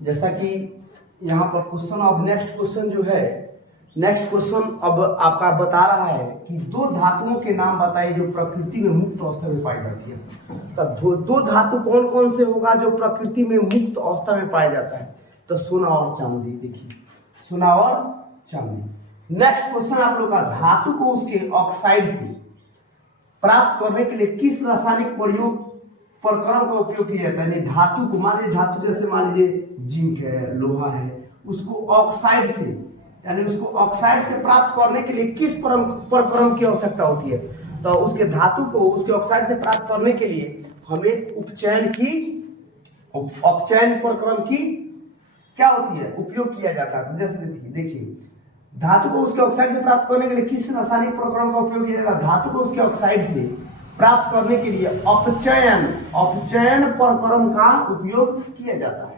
जैसा कि यहाँ पर क्वेश्चन, अब नेक्स्ट क्वेश्चन जो है, नेक्स्ट क्वेश्चन अब आपका बता रहा है कि दो धातुओं के नाम बताइए जो प्रकृति में मुक्त अवस्था में पाई जाती है। तो दो धातु कौन कौन से होगा जो प्रकृति में मुक्त अवस्था में पाया जाता है? तो सोना और चांदी। देखिए, सोना और चांदी। नेक्स्ट क्वेश्चन आप लोग का, धातु को उसके ऑक्साइड से प्राप्त करने के लिए किस रासायनिक प्रक्रम का उपयोग किया जाता है? धातु को, मान लीजिए धातु जैसे मान लीजिए जिंक है, लोहा है, उसको ऑक्साइड से, यानी उसको ऑक्साइड से प्राप्त करने के लिए किस प्रक्रम की आवश्यकता होती है? तो उसके धातु को उसके ऑक्साइड से प्राप्त करने के लिए हमें उपचयन प्रक्रम की क्या होती है, उपयोग किया जाता है। तो जैसे देखिए, धातु को उसके ऑक्साइड से प्राप्त करने के लिए किस रासायनिक प्रक्रम का उपयोग किया जाता है? धातु को उसके ऑक्साइड से प्राप्त करने के लिए अपचयन प्रक्रम का उपयोग किया जाता है।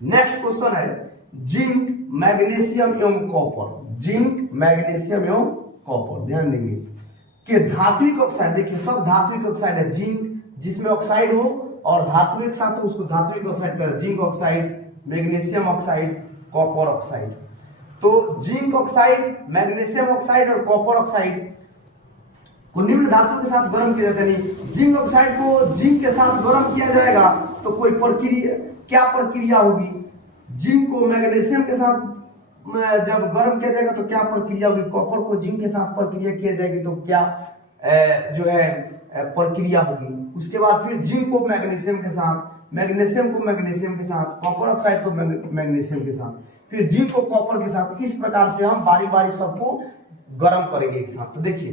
नेक्स्ट क्वेश्चन है, जिंक, मैग्नीशियम एवं कॉपर। जिंक, मैग्नीशियम एवं कॉपर, ध्यान देंगे कि धात्विक ऑक्साइड, देखिए सब धात्विक ऑक्साइड है। जिंक जिसमें ऑक्साइड हो और धातु एक साथ हो उसको धात्विक ऑक्साइड कहते हैं। Zinc oxide, magnesium oxide, copper oxide. तो जिंक ऑक्साइड, मैग्नीशियम ऑक्साइड और कॉपर ऑक्साइड को निम्न धातु के साथ गर्म किया जाता है। जिंक ऑक्साइड को जिंक के साथ गर्म किया जाएगा तो कोई प्रक्रिया, क्या प्रक्रिया होगी? जिंक को मैग्नीशियम के साथ जब गर्म किया जाएगा तो क्या प्रक्रिया होगी? कॉपर को जिंक के साथ प्रक्रिया किया जाएगी तो क्या जो है प्रक्रिया होगी? उसके बाद फिर जिंक को मैग्नीशियम के साथ, मैग्नीशियम को मैग्नीशियम के साथ, कॉपर ऑक्साइड को मैग्नीशियम के साथ, फिर जिंक को कॉपर के साथ। इस प्रकार से हम बारी बारी सबको गर्म करेंगे एक साथ। तो देखिए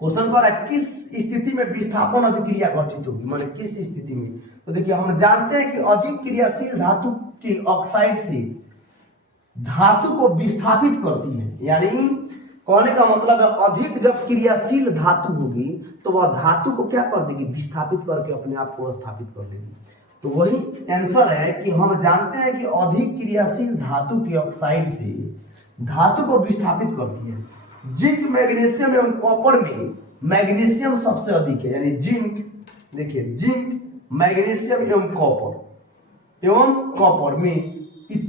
क्वेश्चन कर रहा है किस स्थिति में विस्थापन अभिक्रिया घटित होगी, माने किस स्थिति में? तो देखिए हम जानते हैं कि अधिक क्रियाशील धातु की ऑक्साइड से धातु को विस्थापित करती है, यानी कहने का मतलब है अधिक जब क्रियाशील धातु होगी तो वह धातु को क्या कर देगी? विस्थापित करके अपने आप को स्थापित कर लेगी। तो वही आंसर है कि हम जानते हैं कि अधिक क्रियाशील धातु की ऑक्साइड से धातु को विस्थापित करती है। जिंक, मैग्नीशियम एवं कॉपर में मैग्नीशियम सबसे अधिक है, यानी जिंक, देखिए जिंक, मैग्नीशियम एवं कॉपर में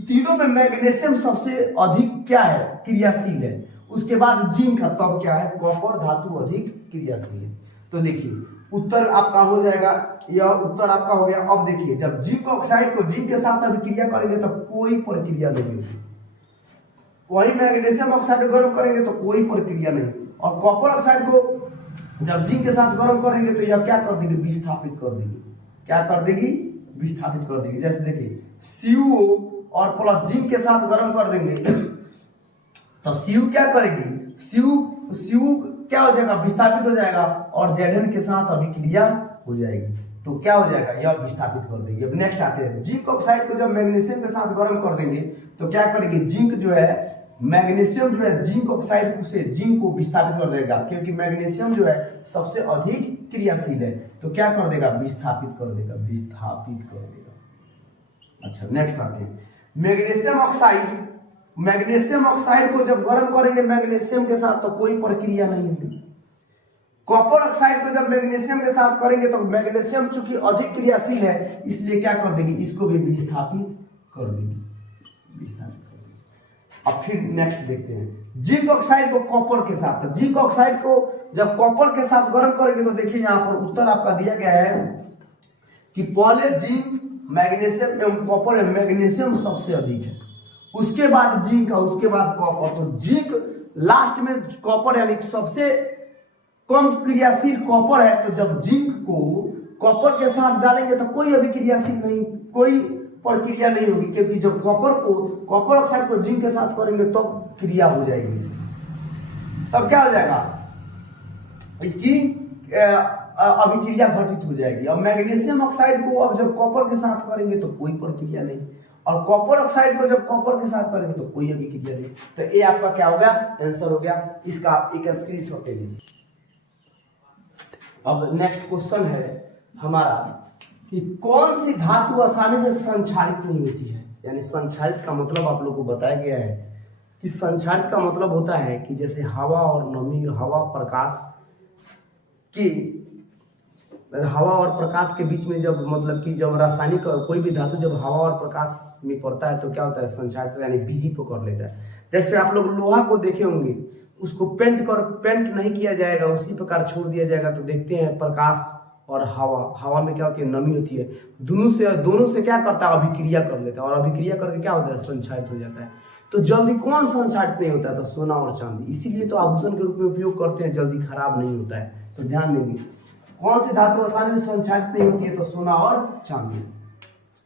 तीनों में मैग्नीशियम सबसे अधिक क्या है? क्रियाशील है। उसके बाद जिंक है, तब क्या है? कॉपर धातु अधिक क्रियाशील है। तो देखिए उत्तर आपका हो जाएगा, यह उत्तर आपका हो गया। अब देखिए जब जिंक ऑक्साइड को जिंक के साथ अभिक्रिया करेंगे तब कोई प्रक्रिया नहीं होगी, वही मैग्नीशियम ऑक्साइड को गर्म करेंगे तो कोई प्रक्रिया नहीं, और कॉपर ऑक्साइड को जब जिंक के साथ गर्म करेंगे तो यह क्या कर देगी? विस्थापित कर देगी। क्या कर देगी? विस्थापित कर देगी। जैसे देखिए CO और प्लस जिंक के साथ गर्म कर देंगे तो CO क्या करेगी? CO क्या हो जाएगा? विस्थापित हो जाएगा, और Zn के साथ अभिक्रिया हो जाएगी तो क्या हो जाएगा? यह विस्थापित कर देगी। अब नेक्स्ट आते हैं, जिंक ऑक्साइड को जब मैग्नीशियम के साथ गर्म कर देंगे तो क्या करेगी? जिंक जो है, मैग्नीशियम जो है जिंक ऑक्साइड से जिंक को विस्थापित कर देगा, क्योंकि मैग्नीशियम जो है सबसे अधिक क्रियाशील है। तो क्या कर देगा? विस्थापित कर देगा, विस्थापित कर देगा। अच्छा नेक्स्ट आते हैं, मैग्नीशियम ऑक्साइड को जब गर्म करेंगे मैग्नीशियम के साथ तो कोई प्रक्रिया नहीं होगी। कॉपर ऑक्साइड को जब मैग्नीशियम के साथ करेंगे तो मैग्नीशियम चूंकि अधिक क्रियाशील है इसलिए क्या कर देगी? इसको भी विस्थापित कर देगी, विस्थापित कर देगी। अब फिर नेक्स्ट देखते हैं जिंक ऑक्साइड को कॉपर के साथ। तो जिंक ऑक्साइड को जब कॉपर के साथ गर्म करेंगे तो देखिए यहाँ पर उत्तर आपका दिया गया है कि पहले जिंक, मैग्नीशियम एवं कॉपर में मैग्नीशियम सबसे अधिक है, उसके बाद जिंक और उसके बाद कॉपर। तो जिंक लास्ट में, कॉपर यानी सबसे कम क्रियाशील कॉपर है। तो जब जिंक को कॉपर के साथ डालेंगे तो कोई अभिक्रियाशील नहीं, कोई प्रक्रिया नहीं होगी, क्योंकि जब कॉपर ऑक्साइड को जिंक के साथ करेंगे तो क्रिया हो जाएगी इसकी, तब क्या हो जाएगा? इसकी अभिक्रिया घटित हो जाएगी। अब मैग्नीशियम ऑक्साइड को अब जब कॉपर के साथ करेंगे तो कोई प्रक्रिया नहीं, और कॉपर ऑक्साइड को जब कॉपर के साथ करेंगे तो कोई अभिक्रिया नहीं। तो ये आपका क्या हो गया? आंसर हो गया। इसका आप एक स्क्रीनशॉट ले लीजिए। अब नेक्स्ट क्वेश्चन है हमारा कि कौन सी धातु आसानी से संक्षारित नहीं होती है? यानी संक्षारित का मतलब आप लोग को बताया गया है कि संक्षारित का मतलब होता है कि जैसे हवा और नमी, हवा प्रकाश की हवा और प्रकाश के बीच में जब मतलब कि जब रासायनिक कोई भी धातु जब हवा और प्रकाश में पड़ता है तो क्या होता है, संचारित यानी बिजी पकड़ लेता है। जैसे आप लोग लोहा को देखे होंगे, उसको पेंट नहीं किया जाएगा, उसी प्रकार छोड़ दिया जाएगा तो देखते हैं प्रकाश और हवा में क्या होती है, नमी होती है, दोनों से क्या करता है, अभिक्रिया कर लेता है, और अभिक्रिया करके क्या होता है, संचारित हो जाता है। तो जल्दी कौन संचारित नहीं होता है, तो सोना और चांदी। इसीलिए तो आभूषण के रूप में उपयोग करते हैं, जल्दी खराब नहीं होता है। तो ध्यान देंगे कौन सी धातु आसानी से संचारित नहीं होती है, तो सोना और चांदी।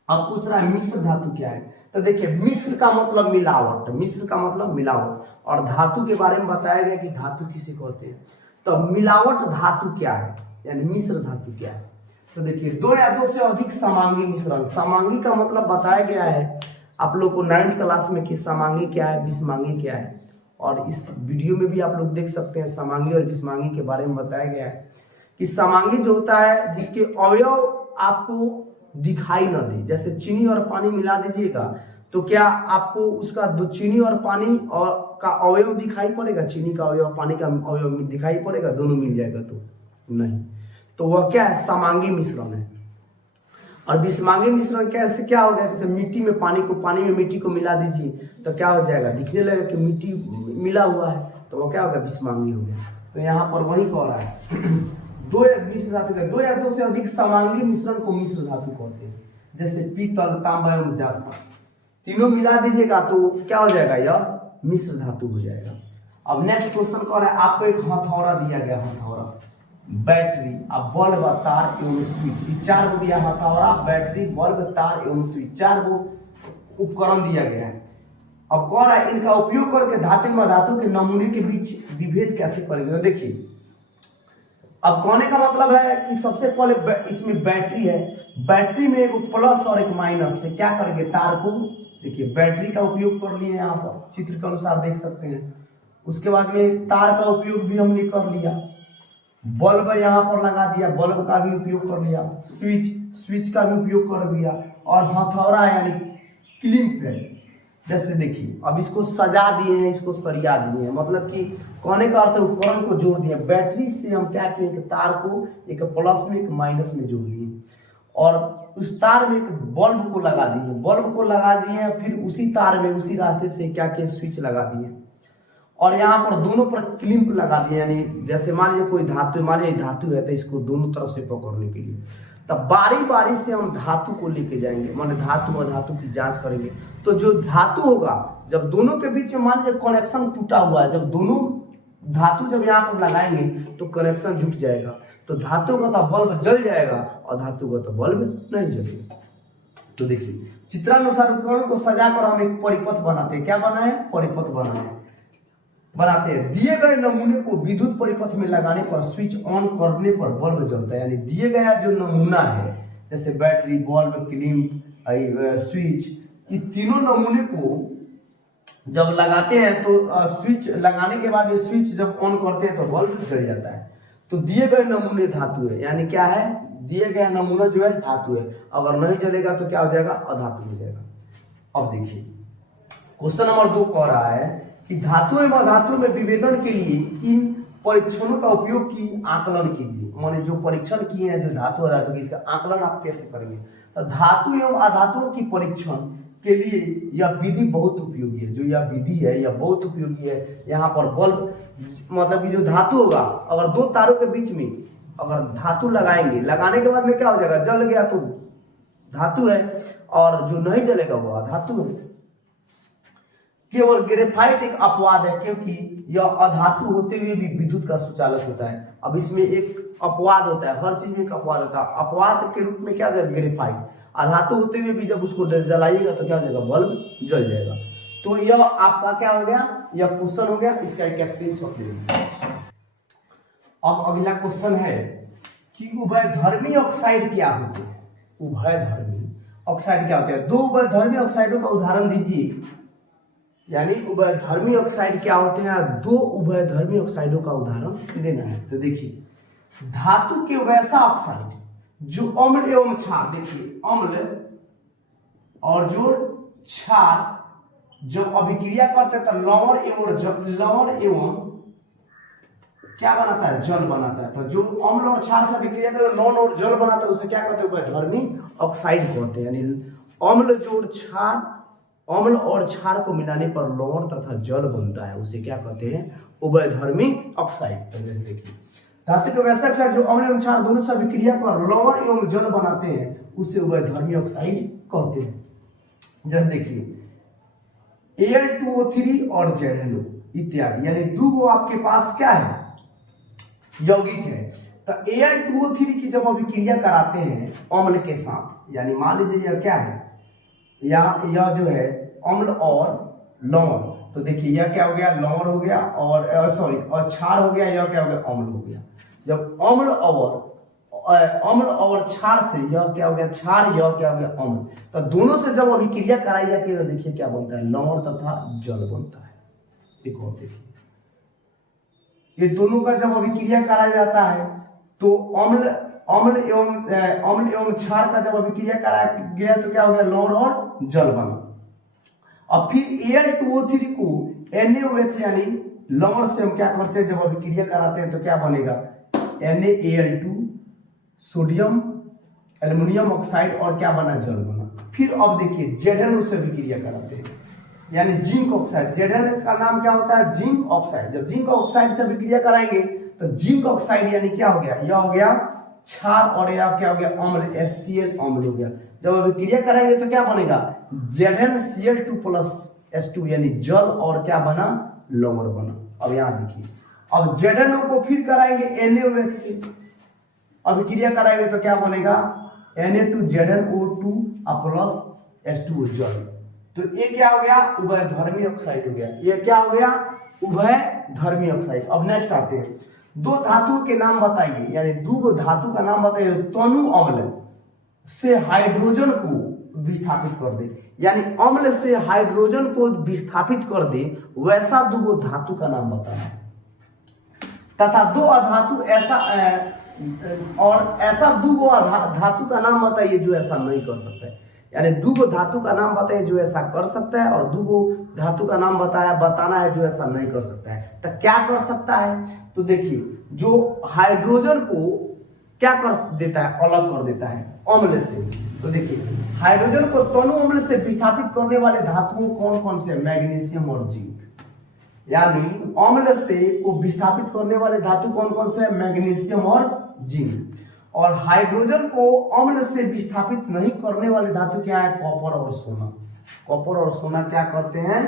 अब पूछ रहा है मिश्र धातु क्या है, तो देखिए मिश्र का मतलब मिलावट, मिश्र का मतलब मिलावट, और धातु के बारे में बताया गया कि धातु किसे कहते हैं। तो मिलावट धातु क्या है, यानी मिश्र धातु क्या है, तो देखिए दो या दो से अधिक समांगी मिश्रण। समांगी का मतलब बताया गया है आप लोग को 9th क्लास में कि समांगी क्या है, विषमांगी क्या है, और इस वीडियो में भी आप लोग देख सकते हैं समांगी और विषमांगी के बारे में बताया गया है कि समांगी जो होता है जिसके अवयव आपको दिखाई न दे। जैसे चीनी और पानी मिला दीजिएगा तो क्या आपको उसका दो चीनी और पानी और का अवयव दिखाई पड़ेगा, चीनी का अवयव पानी का अवयव दिखाई पड़ेगा, दोनों मिल जाएगा तो नहीं। तो वह क्या है, समांगी मिश्रण है। और विषमांगी मिश्रण कैसे क्या हो गया, जैसे मिट्टी में पानी में मिट्टी को मिला दीजिए तो क्या हो जाएगा, दिखने लगेगा कि मिट्टी मिला हुआ है, तो वो क्या होगा, विषमांगी हो गया। तो यहाँ पर वही कह रहा है दो मिश्र धातु का दो या दो से अधिक समांगी मिश्रण को मिश्र धातु कहते हैं। जैसे पीतल, तांबा एवं जास्ता, तीनों मिला दीजिएगा तो क्या हो जाएगा, यह मिश्र धातु हो जाएगा। अब नेक्स्ट क्वेश्चन कह रहा है, आपको एक हथौड़ा दिया गया, हथौड़ा, बैटरी, अब बल्ब, तार एवं स्विच, ये 4 गो दिया, हथौड़ा, बैटरी, बल्ब, तार एवं स्विच, 4 गो उपकरण दिया गया है। अब कह रहा है इनका उपयोग करके धातु व धातु के नमूने के बीच विभेद कैसे करेंगे। तो देखिए अब कहने का मतलब है कि सबसे पहले इसमें बैटरी है, बैटरी में एक प्लस और एक माइनस से क्या करेंगे, तार को, देखिए बैटरी का उपयोग कर लिए यहाँ पर चित्र के अनुसार देख सकते हैं। उसके बाद में तार का उपयोग भी हमने कर लिया, बल्ब यहाँ पर लगा दिया, बल्ब का भी उपयोग कर लिया, स्विच का भी उपयोग कर दिया, और हथौड़ा यानी क्लिप है। जैसे देखिए अब इसको सजा दिए हैं, इसको सरिया दिए हैं, मतलब कि कहने का अर्थ उपकरण को जोड़ दिया। बैटरी से हम क्या किए कि तार को एक प्लस में एक माइनस में जोड़ दिए, और उस तार में एक बल्ब को लगा दिए, बल्ब को लगा दिए, फिर उसी तार में उसी रास्ते से क्या किए, स्विच लगा दिए, और यहाँ पर दोनों पर क्लिप लगा दिए। यानी जैसे मान लीजिए कोई धातु, मान लीजिए धातु है तो इसको दोनों तरफ से पकड़ने के लिए, तब बारी बारी से हम धातु को लेके जाएंगे, मान धातु और धातु की जांच करेंगे। तो जो धातु होगा, जब दोनों के बीच में मान लीजिए कनेक्शन टूटा हुआ है, जब दोनों धातु जब यहाँ पर लगाएंगे तो कनेक्शन जुट जाएगा, तो धातु का तो बल्ब जल जाएगा और धातु का तो बल्ब नहीं जलेगा। तो देखिए चित्रानुसार उपकरण को सजाकर हम एक परिपथ बनाते हैं। क्या बनाए, परिपथ बनाते हैं। दिए गए नमूने को विद्युत परिपथ में लगाने पर, स्विच ऑन करने पर बल्ब जलता है। यानी दिए गया जो नमूना है, जैसे बैटरी, बल्ब, क्लिप, स्विच, ये तीनों नमूने को जब लगाते हैं तो स्विच लगाने के बाद स्विच जब ऑन करते हैं तो बल्ब जल जाता है। तो दिए गए नमूने धातु है, यानी क्या है, दिए गया नमूना जो है धातु है, अगर नहीं जलेगा तो क्या हो जाएगा, अधातु हो जाएगा। अब देखिए क्वेश्चन नंबर 2 कह रहा है कि धातु एवं अधातु में विभेदन के लिए इन परीक्षणों का उपयोग की आकलन कीजिए। माने जो परीक्षण किए हैं जो धातु और अधातु की, इसका आकलन आप कैसे करेंगे। तो धातु एवं अधातुओं की परीक्षण के लिए यह विधि बहुत उपयोगी है। जो यह विधि है यह बहुत उपयोगी है। यहाँ पर बल्ब मतलब कि जो धातु होगा, अगर 2 तारों के बीच में अगर धातु लगाएंगे, लगाने के बाद में क्या हो जाएगा, जल गया तो धातु है, और जो नहीं जलेगा वो अधातु है। केवल ग्रेफाइट एक अपवाद है, क्योंकि यह अधातु होते हुए भी विद्युत का सुचालक होता है। अब इसमें एक अपवाद होता है, हर चीज में एक अपवाद होता है। अपवाद के रूप में क्या है, ग्रेफाइट, अधातु होते हुए भी जब उसको जलाइएगा तो क्या हो जाएगा, बल्ब जल जाएगा। तो यह आपका क्या हो गया, यह क्वेश्चन हो गया, इसका एक स्क्रीनशॉट ले लीजिए। अब अगला क्वेश्चन है कि उभयधर्मी ऑक्साइड क्या होते हैं। उभयधर्मी ऑक्साइड क्या होते हैं, 2 उभयधर्मी ऑक्साइडों का उदाहरण दीजिए। यानी उभयधर्मी ऑक्साइड क्या होते हैं, 2 उभयधर्मी ऑक्साइडों का उदाहरण देना है। तो देखिए धातु के वैसा ऑक्साइड जो अम्ल एवं क्षार, देखिए अम्ल और जो क्षार जब अभिक्रिया करते हैं तो लवण एवं क्या बनाता है, जल बनाता है। तो जो अम्ल और क्षार से अभिक्रिया कर लवण और जल बनाता है उसे क्या कहते हैं, उभयधर्मी ऑक्साइड कहते हैं। यानी अम्ल जोड़ क्षार, अम्ल और क्षार को मिलाने पर लवण तथा जल बनता है, उसे क्या कहते हैं, उभयधर्मी ऑक्साइड। तो जैसे देखिए धातु के वैसे ऑक्साइड जो अम्ल एवं क्षार दोनों से अभिक्रिया कर लवण एवं जल बनाते हैं उसे उभयधर्मी ऑक्साइड कहते हैं। जैसे देखिए Al2O3 और ZnO इत्यादि, यानी दो वो आपके पास क्या है, यौगिक है। तो Al2O3 की जब अभिक्रिया कराते हैं अम्ल के साथ, यानी मान लीजिए यह क्या है, यह जो है अम्ल और लवण, तो देखिए यह क्या हो गया, लवण हो गया और सॉरी और क्षार हो गया, यह क्या हो गया, अम्ल हो गया। जब अम्ल और क्षार से यह क्या हो गया, क्षार, यह क्या हो गया, अम्ल। तो दोनों से जब अभिक्रिया कराई जाती है तो देखिए क्या बनता है, लवण तथा जल बनता है। एक और देखिए ये दोनों का जब अभिक्रिया कराया जाता है तो अम्ल एवं क्षार का जब अभिक्रिया कराया गया तो क्या हो गया, लवण और जल बना। अब फिर Al2O3 को NaOH यानी लवण से हम क्या करते हैं, जब अभिक्रिया कराते हैं तो क्या बनेगा, NaAl2 सोडियम एल्युमिनियम ऑक्साइड और क्या बना, जल बना। फिर अब देखिए ZnO से अभिक्रिया कराते हैं यानी जिंक ऑक्साइड, Zn का नाम क्या होता है, जिंक ऑक्साइड। जब जिंक ऑक्साइड से अभिक्रिया कराएंगे तो जिंक ऑक्साइड यानी क्या हो गया, यह हो गया क्षार और यह क्या हो गया, अम्ल, HCl अम्ल हो गया। जब अभिक्रिया कराएंगे तो क्या बनेगा, ZnCl2 + H2 यानी जल और क्या बना, लवण बना। अब यहाँ देखिए अब ZnO को फिर कराएंगे NaOH से अभिक्रिया कराएंगे तो क्या बनेगा, Na2ZnO2 + H2O जल। तो ये क्या हो गया, उभयधर्मी ऑक्साइड हो गया। ये क्या हो गया, उभयधर्मी ऑक्साइड। अब नेक्स्ट आते हैं, दो धातुओं के नाम बताइए, यानी दो धातु का नाम बताइए तनु अम्ल से हाइड्रोजन को विस्थापित कर दे, यानी अम्ल से हाइड्रोजन को विस्थापित कर दे वैसा दो धातु का नाम बताना, तथा दो अधातु ऐसा और ऐसा दो धातु का नाम बताइए जो ऐसा नहीं कर सकता है। यानी दो धातु का नाम बताइए जो ऐसा कर सकता है और दो धातु का नाम बताना है जो ऐसा नहीं कर सकता है। तो क्या कर सकता है, तो देखिए जो हाइड्रोजन को क्या कर देता है, अलग कर देता है अम्ल से। तो देखिए हाइड्रोजन को तनु अम्ल से विस्थापित करने वाले धातुओं कौन कौन से, मैग्नीशियम और जिंक। यानी अम्ल से को विस्थापित करने वाले धातु कौन कौन से, मैग्नीशियम और जिंक। और हाइड्रोजन को अम्ल से विस्थापित नहीं करने वाले धातु क्या है, कॉपर और सोना। कॉपर और सोना क्या करते हैं,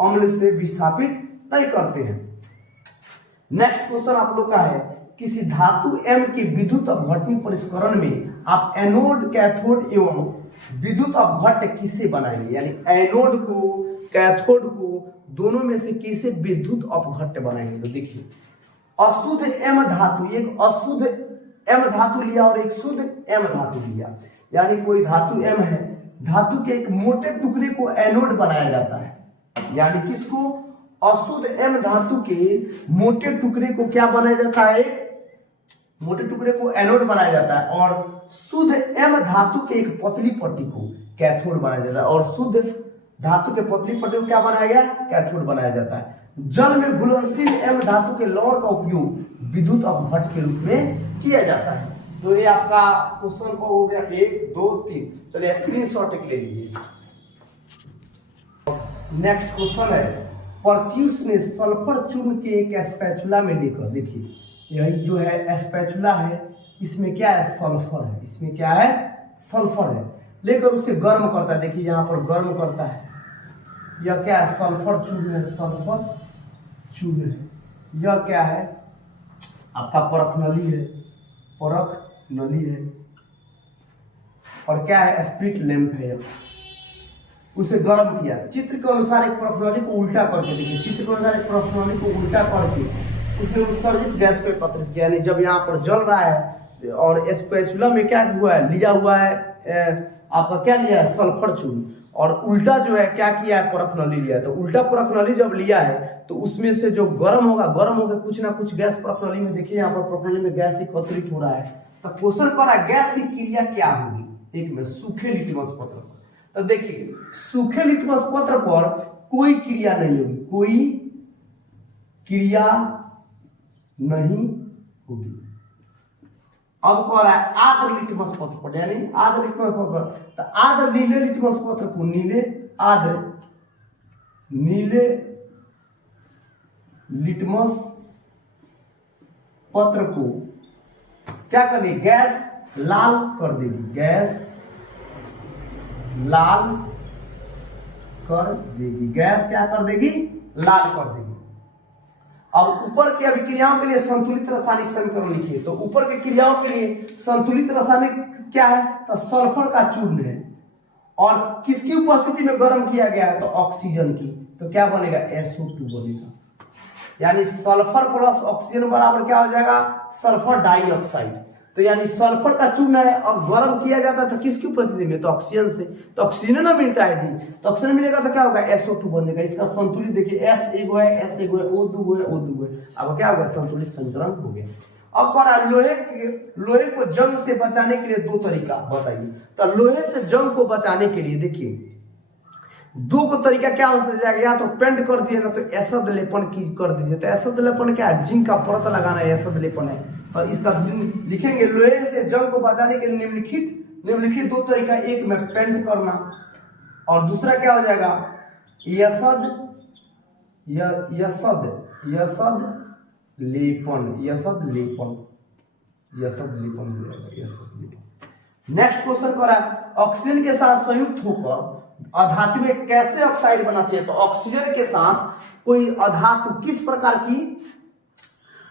अम्ल से विस्थापित नहीं करते हैं। नेक्स्ट क्वेश्चन आप लोग का है, किसी धातु M के विद्युत अपघटनी परिष्करण में आप एनोड, कैथोड एवं विद्युत अपघट्य किसे बनाएंगे, यानी एनोड को, कैथोड को दोनों में से किसे विद्युत अपघट्य बनाएंगे। तो देखिए अशुद्ध M धातु, एक अशुद्ध M धातु लिया और एक शुद्ध M धातु लिया, यानी कोई धातु M है, धातु के एक मोटे टुकड़े को एनोड बनाया जाता है। यानी किसको, अशुद्ध M धातु के मोटे टुकड़े को क्या बनाया जाता है, मोटे टुकड़े को एनोड बनाया जाता है। और शुद्ध M धातु के एक पतली पट्टी को कैथोड बनाया जाता है। और शुद्ध धातु के पतली पट्टी को क्या बनाया गया, कैथोड बनाया जाता है। जल में घुलनशील M धातु के लवण का उपयोग विद्युत अपघट्य के रूप में किया जाता है। तो ये आपका क्वेश्चन को हो गया 1 2 3। चलिए स्क्रीनशॉट ले लीजिए। नेक्स्ट क्वेश्चन है, प्रत्यूष ने सल्फर चूर्ण के एक स्पैचुला में लेकर, देखिए यही जो है स्पैचुला है, इसमें क्या है, सल्फर है, इसमें क्या है, सल्फर है, लेकर उसे गर्म करता है। देखिए यहाँ पर गर्म करता है, यह क्या है, सल्फर चूर्ण है, सल्फर चूर्ण है। यह क्या है, आपका परख नली है, परख नली है, और क्या है, स्प्लिट लैंप है। उसे गर्म किया, चित्र के अनुसार एक परख नली को उल्टा करके, देखिए चित्र के अनुसार एक परख नली को उल्टा करके उसने उत्सर्जित गैस को एकत्रित किया। यानी जब यहाँ पर जल रहा है और स्पैचुला में क्या हुआ है, लिया हुआ है आपका क्या लिया है, सल्फर चूर्ण, और उल्टा जो है क्या किया है, परख नली लिया है। तो उल्टा परख नली जब लिया है तो उसमें से जो गर्म होगा, गर्म होकर कुछ ना कुछ गैस परख नली में, देखिए यहाँ पर परख नली में गैस एकत्रित हो रहा है। तो क्वेश्चन कर रहा है गैस की क्रिया क्या होगी, एक में सूखे लिटमस पत्र पर। तो देखिए सूखे लिटमस पत्र पर कोई क्रिया नहीं होगी, कोई क्रिया नहीं होगी। अब कह रहा है आर्द्र लिटमस पत्र पर, यानी आर्द्र लिटमस पत्र पर, तो आर्द्र नीले लिटमस पत्र को, नीले आर्द्र नीले लिटमस पत्र को क्या कर देगी, गैस लाल कर देगी, गैस लाल कर देगी, गैस क्या कर देगी, लाल कर देगी। अब ऊपर की अभिक्रियाओं के लिए संतुलित रासायनिक समीकरण लिखिए। तो ऊपर की क्रियाओं के लिए संतुलित रासायनिक क्या है, तो सल्फर का चूर्ण है, और किसकी उपस्थिति में गर्म किया गया है, तो ऑक्सीजन की। तो क्या बनेगा, SO2 बनेगा, यानी सल्फर प्लस ऑक्सीजन बराबर क्या हो जाएगा, सल्फर डाइऑक्साइड। तो यानी सल्फर का चूर्ण है और गर्म किया जाता है तो किसकी उपस्थिति में, तो ऑक्सीजन से। तो ऑक्सीजन ना मिलता है जी, तो ऑक्सीजन मिलेगा तो क्या होगा, SO2 बनेगा। इसका संतुलित देखिए, S एगो है, S एगो है, O दूगो है, O दूगो है। अब क्या होगा, संतुलित समीकरण हो गया। अब कह रहा है लोहे को जंग से बचाने के लिए दो तरीका बताइए। तो लोहे से जंग को बचाने के लिए देखिए दो को तरीका क्या हो जाएगा, या तो पेंट कर दिए ना तो एसद लेपन की कर दीजिए। तो एसद लेपन क्या है, जिंक का परत लगाना है, एसद लेपन है। और इसका लिखेंगे लोहे से जंग को बचाने के लिए निम्नलिखित दो तरीका, एक में पेंट करना और दूसरा क्या हो जाएगा, यसद लेपन, यसद लेपन हो जाएगा, यसद लेपन। नेक्स्ट क्वेश्चन करा, ऑक्सीजन के साथ संयुक्त होकर अधातुएं कैसे ऑक्साइड बनाती है। तो ऑक्सीजन के साथ कोई अधातु किस प्रकार की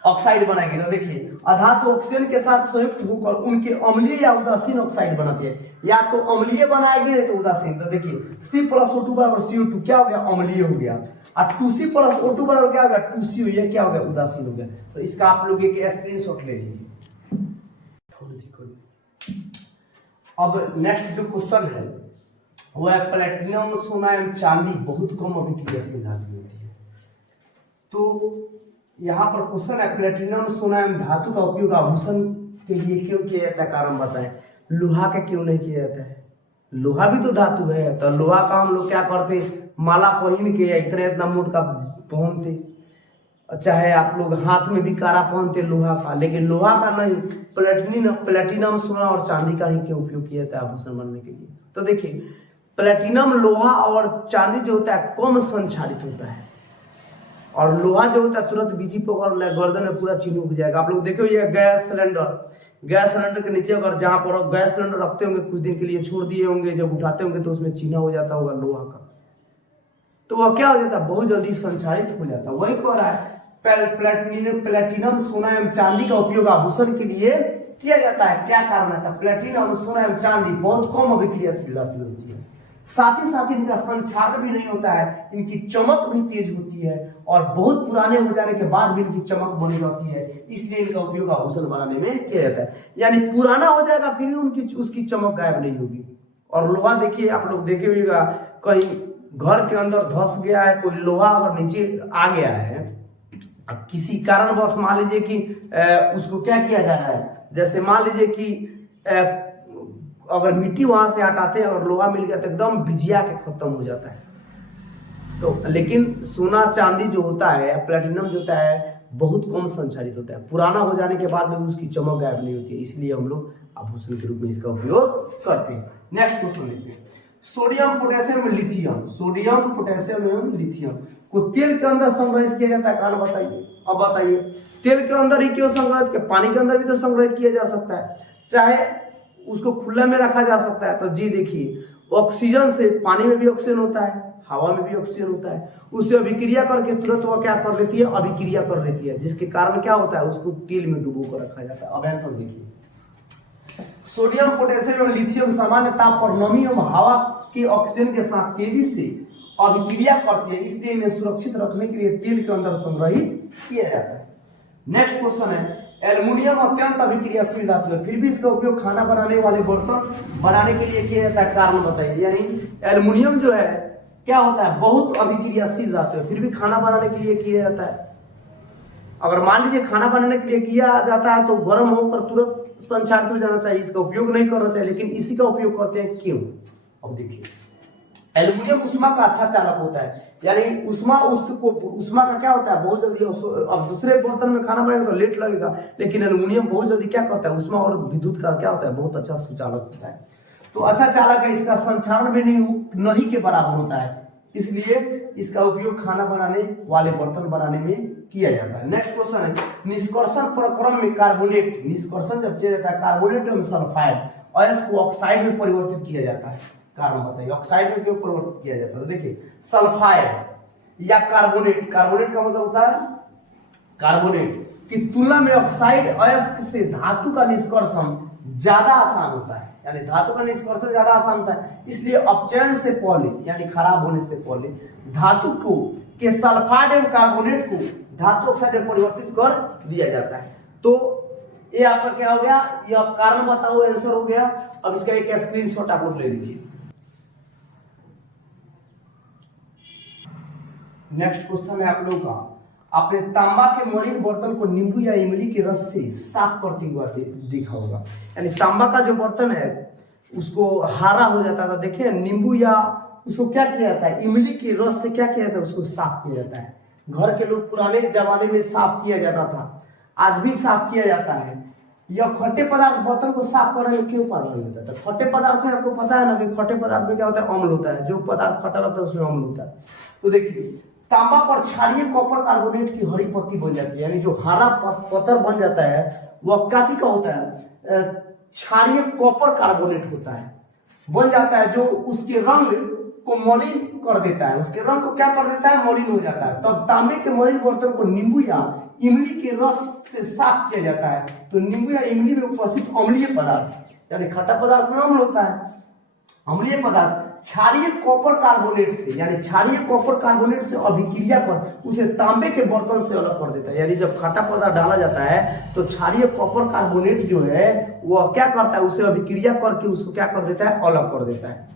ऑक्साइड बनाएगी। तो देखिए अधातु ऑक्सीजन के साथ संयुक्त होकर उनके अम्लीय या उदासीन ऑक्साइड बनाती है, या तो अम्लीय बनाएगी नहीं तो उदासीन। तो देखिए C+O2 बराबर CO2 क्या हो गया, अम्लीय हो गया, और 2C+O2 बराबर क्या हो गया, 2C हो गया, क्या हो गया, उदासीन हो गया। तो इसका आप लोग एक स्क्रीनशॉट ले लीजिए। अब नेक्स्ट जो क्वेश्चन है वो है प्लेटिनम, सोना एवं चांदी बहुत कम अभिक्रियाशील धातु होती है। तो यहाँ पर क्वेश्चन है प्लेटिनम, सोना एवं धातु का उपयोग आभूषण के लिए क्यों किया जाता है, कारण बताएं। लोहा का क्यों नहीं किया जाता है, लोहा भी तो धातु है। तो लोहा का हम लोग क्या करते, माला पहन के या इतना मोट का पहनते, चाहे आप लोग हाथ में भी कारा पहनते लोहा का, लेकिन लोहा का नहीं, प्लेटिनम, सोना और चांदी का ही क्यों उपयोग किया जाता है आभूषण बनने के लिए। तो देखिए प्लेटिनम, लोहा और चांदी जो होता है कम संक्षारित होता है, और लोहा जो होता है तुरंत बिजी पकड़ ले, गर्दन में पूरा चिन्ह उग जाएगा। आप लोग देखो ये गैस सिलेंडर के नीचे अगर जहां पर गैस सिलेंडर रखते होंगे कुछ दिन के लिए छोड़ दिए होंगे, जब उठाते होंगे तो उसमें चिन्ह हो जाता होगा लोहा का, तो वह क्या हो जाता है, बहुत जल्दी संक्षारित हो जाता है। वही कह रहा है प्लेटिनम, सोना एवं चांदी का उपयोग आभूषण के लिए किया जाता है। क्या कारण है, प्लेटिनम, सोना एवं चांदी बहुत कम अभिक्रियाशील धातु होती है, साथ ही साथ इनका संक्षारण भी नहीं होता है, इनकी चमक भी तेज होती है, और बहुत पुराने हो जाने के बाद भी इनकी चमक बनी रहती है, इसलिए इनका उपयोग आभूषण बनाने में किया जाता है। यानी पुराना हो जाएगा फिर भी उसकी चमक गायब नहीं होगी। और लोहा देखिए आप लोग देखे होगा कहीं घर के अंदर धस गया है, कोई लोहा अगर नीचे आ गया है, किसी कारणवश मान लीजिए कि उसको क्या किया जा रहा है, जैसे मान लीजिए कि अगर मिट्टी वहां से हटाते हैं और लोहा मिल गया तो एकदम भिजिया के खत्म हो जाता है। तो लेकिन सोना चांदी जो होता है, प्लेटिनम जो होता है बहुत कम संचारित होता है, पुराना हो जाने के बाद में उसकी चमक गायब नहीं होती है, इसलिए हम लोग आभूषण के रूप में इसका उपयोग करते हैं। नेक्स्ट क्वेश्चन देखते हैं, sodium, potassium, lithium, sodium, potassium एवं लिथियम को तेल के अंदर संग्रहित किया जाता है, कारण बताइए। अब बताइए तेल के अंदर ही क्यों संग्रहित किया, पानी के अंदर भी तो संग्रहित किया जा सकता है, चाहे उसको खुला में रखा जा सकता है। तो जी देखिए ऑक्सीजन से, पानी में भी ऑक्सीजन होता है, हवा में भी ऑक्सीजन होता है, उससे अभिक्रिया करके तुरंत वो क्या कर लेती है, अभिक्रिया कर लेती है, जिसके कारण क्या होता है, उसको तेल में डुबो कर रखा जाता है। अब आंसर देखिए, सोडियम, पोटेशियम एवं लिथियम सामान्य ताप पर नमी एवं हवा के ऑक्सीजन के साथ तेजी से अभिक्रिया करती है, इसलिए इन्हें सुरक्षित रखने के लिए तेल के अंदर संग्रहित किया जाता है। नेक्स्ट क्वेश्चन है, एल्युमिनियम अत्यंत अभिक्रियाशील धातु है, फिर भी इसका उपयोग खाना बनाने वाले बर्तन बनाने के लिए किया जाता है, कारण बताइए। यानी एल्युमिनियम जो है क्या होता है, बहुत अभिक्रियाशील धातु है, फिर भी खाना बनाने के लिए किया जाता है। अगर मान लीजिए खाना बनाने के लिए किया जाता है तो गर्म होकर तुरंत संक्षारित हो जाना चाहिए, इसका उपयोग नहीं करना चाहिए, लेकिन इसी का उपयोग करते हैं, क्यों। अब देखिए एल्युमिनियम उष्मा का अच्छा चालक होता है, यानी उष्मा का क्या होता है, बहुत जल्दी अब दूसरे बर्तन में खाना बनेगा तो लेट लगेगा, लेकिन एल्युमिनियम बहुत जल्दी क्या करता है, उष्मा और विद्युत का क्या होता है, बहुत अच्छा सुचालक होता है। तो अच्छा चालक है, इसका संक्षारण भी नहीं के बराबर होता है, इसलिए इसका उपयोग खाना बनाने वाले बर्तन बनाने में किया जाता है। नेक्स्ट क्वेश्चन है, निष्कर्षण प्रक्रम में कार्बोनेट, निष्कर्षण जब किया जाता है कार्बोनेट एवं सल्फाइड अयस्क को ऑक्साइड में परिवर्तित किया जाता है, कारण बताइए ऑक्साइड में क्यों परिवर्तित किया जाता है। तो देखिए सल्फाइड या कार्बोनेट, कार्बोनेट का मतलब होता है कार्बोनेट की तुलना में ऑक्साइड अयस्क से धातु का निष्कर्षण ज्यादा आसान होता है, यानी धातु का निष्कर्षण ज्यादा आसान होता है, इसलिए अपचयन से पहले यानी खराब होने से पहले धातु को के सल्फाइड एवं कार्बोनेट को धातु ऑक्साइड में परिवर्तित कर दिया जाता है। तो ये आपका क्या हो गया, यह कारण बताओ आंसर हो गया। अब इसका एक स्क्रीनशॉट आप लोग ले लीजिए। नेक्स्ट क्वेश्चन है आप लोगों का, आपने तांबा के मलिन बर्तन को नींबू या इमली के रस से साफ करते हुए देखा होगा, यानी तांबा का जो बर्तन है उसको हरा हो जाता था, देखिए नींबू या उसको क्या किया जाता है, इमली के रस से क्या किया जाता है, उसको साफ किया जाता है। घर के लोग पुराने जमाने में साफ किया जाता था, आज भी साफ किया जाता है। यह खट्टे पदार्थ बर्तन को साफ करने में क्यों प्रभावी होता है, खट्टे पदार्थ में आपको पता है ना कि खट्टे पदार्थ में क्या होता है, अम्ल होता है, जो पदार्थ खट्टा रहता है उसमें अम्ल होता है। तो देखिए तांबा पर क्षारीय कॉपर कार्बोनेट की हरी पत्ती बन जाती है, यानी जो हरा पत्थर बन जाता है वह काथी का होता है, क्षारीय कॉपर कार्बोनेट होता है, बन जाता है, जो उसके रंग को मलिन कर देता है, उसके रंग को क्या कर देता है, मलिन हो जाता है। तब तांबे के मलिन बर्तन को नींबू या इमली के रस से साफ किया जाता है। तो नींबू या इमली में उपस्थित अम्लीय पदार्थ, यानी खट्टा पदार्थ में अम्ल होता है, अम्लीय पदार्थ क्षारीय कॉपर कार्बोनेट से, यानी क्षारीय कॉपर कार्बोनेट से अभिक्रिया कर उसे तांबे के बर्तन से अलग कर देता है। यानी जब खट्टा पदार्थ डाला जाता है तो क्षारीय कॉपर कार्बोनेट जो है वह क्या करता है, उसे अभिक्रिया करके उसको क्या कर देता है, अलग कर देता है,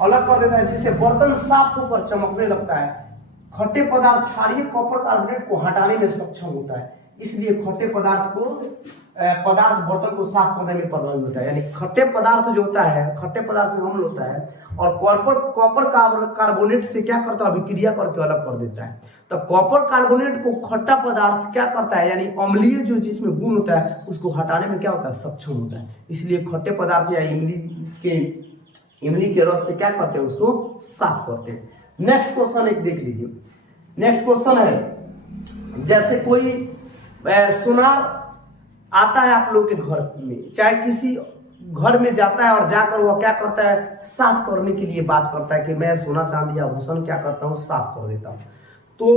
अलग कर देता है, जिससे बर्तन साफ होकर चमकने लगता है। खट्टे पदार्थ क्षारीय कॉपर कार्बोनेट को हटाने में सक्षम होता है, इसलिए खट्टे पदार्थ बर्तन को साफ करने में प्रभावी होता है। यानी खट्टे पदार्थ जो होता है, खट्टे पदार्थ में अम्ल होता है और कॉपर कार्बोनेट से क्या करता है, अभिक्रिया करके अलग कर देता है। तो कॉपर कार्बोनेट को खट्टा पदार्थ क्या करता है, यानी अम्लीय जो जिसमें गुण होता है उसको हटाने में क्या होता है, सक्षम होता है। इसलिए खट्टे पदार्थ या इमली के रस से क्या करते हैं, उसको साफ करते हैं। नेक्स्ट क्वेश्चन एक देख लीजिए। नेक्स्ट क्वेश्चन है, जैसे कोई सुनार आता है आप लोग के घर में, चाहे किसी घर में जाता है और जाकर वह क्या करता है, साफ करने के लिए बात करता है कि मैं सोना चांदी आभूषण क्या करता हूँ, साफ कर देता हूँ। तो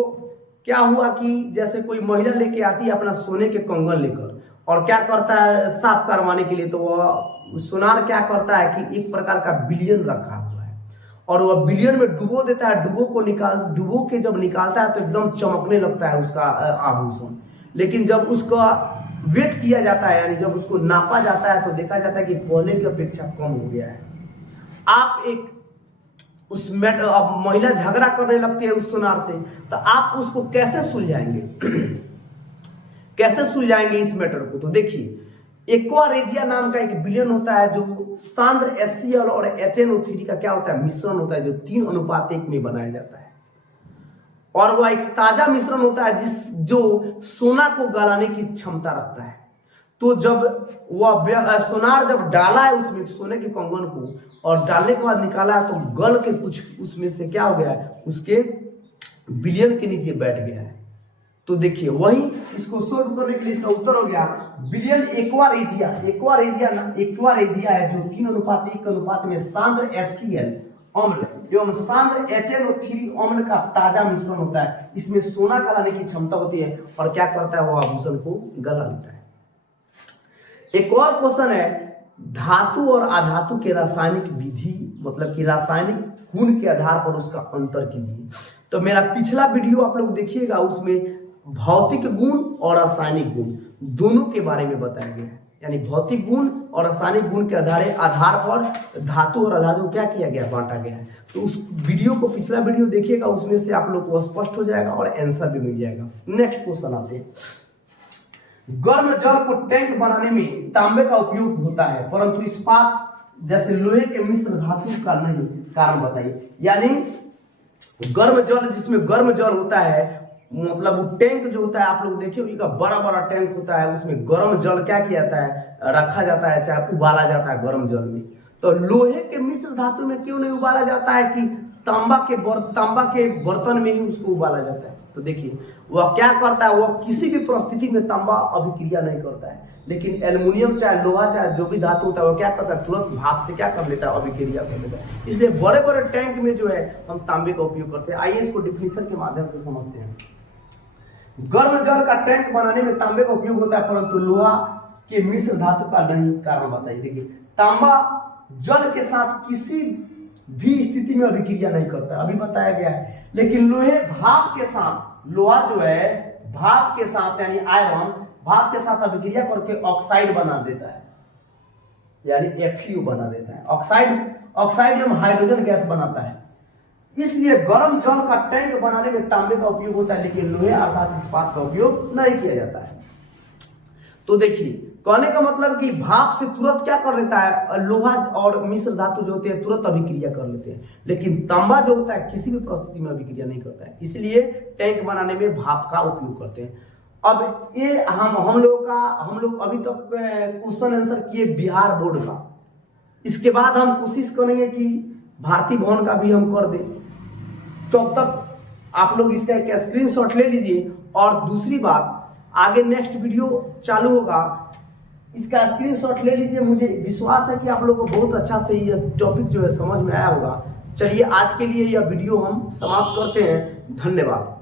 क्या हुआ कि जैसे कोई महिला लेके आती है अपना सोने के कंगन लेकर और क्या करता है साफ करवाने के लिए, तो वह सुनार क्या करता है कि एक प्रकार का बिलियन रखा हुआ है और वह बिलियन में डुबो देता है, डुबो के जब निकालता है तो एकदम चमकने लगता है उसका आभूषण। लेकिन जब उसका वेट किया जाता है, यानी जब उसको नापा जाता है तो देखा जाता है कि पहले की अपेक्षा कम हो गया है। आप एक अब महिला झगड़ा करने लगती है उस सुनार से, तो आप उसको कैसे सुलझाएंगे कैसे सुलझाएंगे इस मैटर को। तो देखिए एक्वारेजिया नाम का एक बिलियन होता है जो सांद्र HCl और HNO3 का क्या होता है, मिश्रण होता है, जो 3:1 में बनाया जाता है। और वह एक ताजा मिश्रण होता है जो सोना को गलाने की क्षमता रखता है। तो जब वह सोनार जब डाला है उसमें सोने के कंगन को और डालने के बाद निकाला है तो गल के कुछ उसमें से क्या हो गया है, उसके बिलियन के नीचे बैठ गया है। तो देखिए वही इसको सोल्व करने के लिए इसका उत्तर हो गया बिलियन एक्वारेजिया है, जो 3:1 अनुपात में सांद्र HCl अम्ल एवं सांद्र HNO3 अम्ल का ताजा मिश्रण होता है। इसमें सोना गलाने की क्षमता होती है और क्या करता है, वो आभूषण को गला लेता है। एक और क्वेश्चन है, धातु और अधातु के रासायनिक विधि, मतलब कि रासायनिक गुण के आधार पर उसका अंतर कीजिए। तो मेरा पिछला वीडियो आप लोग देखिएगा, उसमें भौतिक गुण और रासायनिक गुण दोनों के बारे में बताया गया है। यानी भौतिक गुण और रासायनिक गुण के आधार पर धातु और अधातु क्या किया गया, बांटा गया है। तो उस वीडियो को, पिछला वीडियो देखिएगा, उसमें से आप लोग को स्पष्ट हो जाएगा और आंसर भी मिल जाएगा। नेक्स्ट क्वेश्चन आते हैं, गर्म जल को टैंक बनाने में तांबे का उपयोग होता है, परंतु इस्पात जैसे लोहे के मिश्र धातु का नहीं कारण बताइए। यानी गर्म जल, जिसमें गर्म जल होता है, मतलब वो टैंक जो होता है, आप लोग देखिए उसका बड़ा बड़ा टैंक होता है, उसमें गर्म जल क्या किया जाता है, रखा जाता है, चाहे उबाला जाता है गर्म जल में। तो लोहे के मिश्र धातु में क्यों नहीं उबाला जाता है कि तांबा के बर्तन में ही उसको उबाला जाता है। तो देखिए वह क्या करता है, वह किसी भी परिस्थिति में तांबा अभिक्रिया नहीं करता है, लेकिन एल्युमिनियम चाहे लोहा चाहे जो भी धातु होता है, वह क्या करता है, तुरंत भाप से क्या कर लेता है, अभिक्रिया कर लेता है। इसलिए बड़े बड़े टैंक में जो है हम तांबे का उपयोग करते हैं। आइए इसको डिफिनीशन के माध्यम से समझते हैं। गर्म जल का टैंक बनाने में तांबे का उपयोग होता है, परंतु लोहा के मिश्र धातु का नहीं कारण बताइए। देखिए तांबा जल के साथ किसी भी स्थिति में अभिक्रिया नहीं करता, अभी बताया गया है, लेकिन लोहे भाप के साथ, लोहा जो है भाप के साथ यानी आयरन भाप के साथ अभिक्रिया करके ऑक्साइड बना देता है, यानी FeO बना देता है। ऑक्साइड एवं हाइड्रोजन गैस बनाता है। इसलिए गर्म जल का टैंक बनाने में तांबे का उपयोग होता है, लेकिन लोहे अर्थात इस्पात का उपयोग नहीं किया जाता है। तो देखिए कहने का मतलब कि भाप से तुरंत क्या कर लेता है, लोहा और मिश्र धातु जो होते हैं तुरंत अभिक्रिया कर लेते हैं, लेकिन तांबा जो होता है किसी भी परिस्थिति में अभिक्रिया नहीं करता है। इसलिए टैंक बनाने में भाप का उपयोग करते हैं। अब ये हम लोग अभी तक क्वेश्चन आंसर किए बिहार बोर्ड का। इसके बाद हम कोशिश करेंगे कि भारतीय भवन का भी हम कर दें। तो अब तक आप लोग इसका एक स्क्रीनशॉट ले लीजिए, और दूसरी बात आगे नेक्स्ट वीडियो चालू होगा, इसका स्क्रीनशॉट ले लीजिए। मुझे विश्वास है कि आप लोगों को बहुत अच्छा से यह टॉपिक जो है समझ में आया होगा। चलिए आज के लिए यह वीडियो हम समाप्त करते हैं। धन्यवाद।